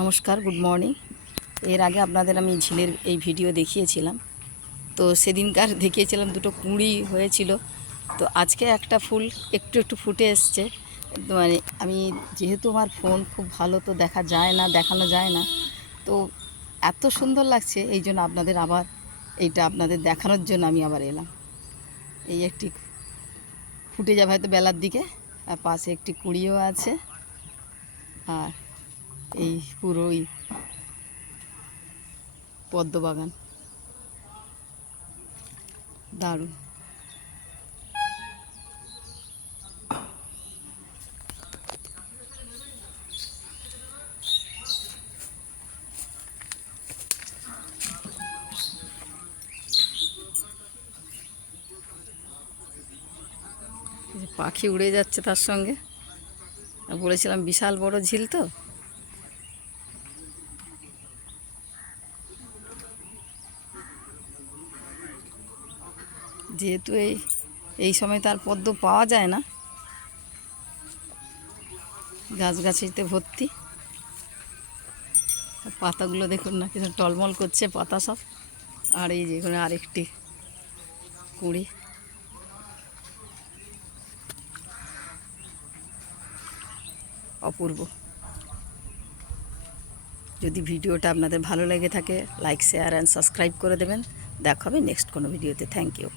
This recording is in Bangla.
নমস্কার, গুড মর্নিং। এর আগে আপনাদের আমি ঝিলের এই ভিডিও দেখিয়েছিলাম। তো সেদিনকার দেখিয়েছিলাম দুটো কুঁড়ি হয়েছিল। তো আজকে একটা ফুল একটু একটু ফুটে এসছে। মানে আমি যেহেতু আমার ফোন খুব ভালো, তো দেখা যায় না, দেখানো যায় না। তো এত সুন্দর লাগছে, এই জন্য আপনাদের আবার এইটা আপনাদের দেখানোর জন্য আমি আবার এলাম। এই একটি ফুটে যাবে হয়তো বেলার দিকে, আর পাশে একটি কুঁড়িও আছে। আর এই পুরোই পদ্মবাগান দারুণ। পাখি উড়ে যাচ্ছে তার সঙ্গে। বলেছিলাম বিশাল বড় ঝিল, তো যেহেতু এই সময় তার পদ্ম পাওয়া যায় না, গাছগাছিতে ভর্তি। পাতাগুলো দেখুন না, কিছু টলমল করছে পাতা সব। আর এই যে এখানে আরেকটি কুঁড়ি। অপূর্ব। যদি ভিডিওটা আপনাদের ভালো লেগে থাকে, লাইক, শেয়ার অ্যান্ড সাবস্ক্রাইব করে দেবেন। দেখা হবে নেক্সট কোনো ভিডিওতে। Thank you.